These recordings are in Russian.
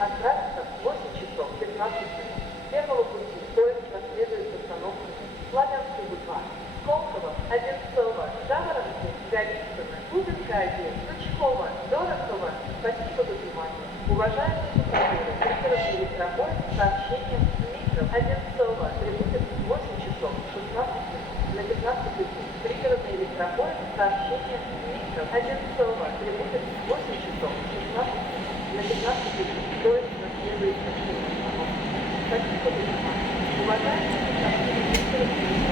отправится в 8 часов 15 минут. Первого пути поезд проследует с остановками Славянский бульвар, Сколково, Одинцово, Жаворонки, Голицыно, Кубинка 1, Сучкова, Дорохова. Спасибо за внимание. Уважаемые пассажиры, пригородный электровоз с сообщением Минск, Одинцово прибудет в 8 часов 16 минут. На 15 пути пригородный электровоз с сообщением Минск, Одинцово прибудет в 8 часов 16 минут. На 15 пути поезд проследует с остановками. Спасибо за внимание. Уважаемые пассажиры, пригородный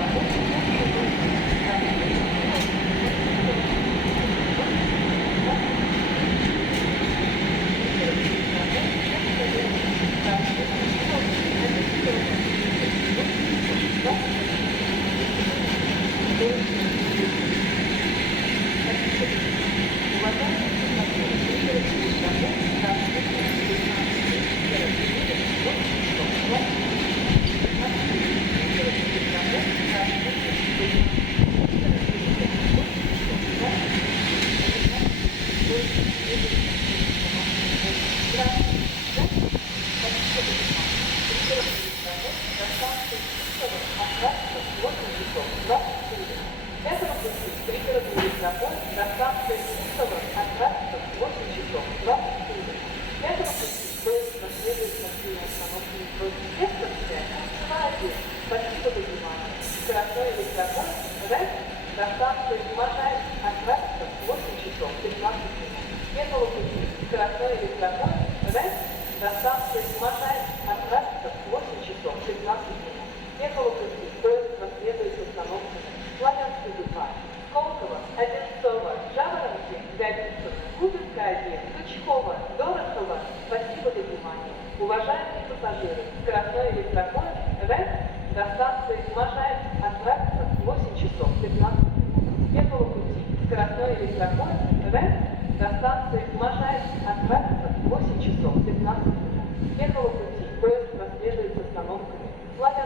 электровоз Славянский бульвар, Сколково, Одинцово, Жаворонки, Голицыно, Кубинка 1, Сучкова, Дорохова. Спасибо за внимание. Уважаемые пассажиры, скоростной электропоезд РЭС до станции Можаев отправится в 8 часов 15 минут. Первого пути скоростной электропоезд РЭС до станции Можаев отправится в 8 часов 15 минут. Первого пути поезд проследует с остановками Славянский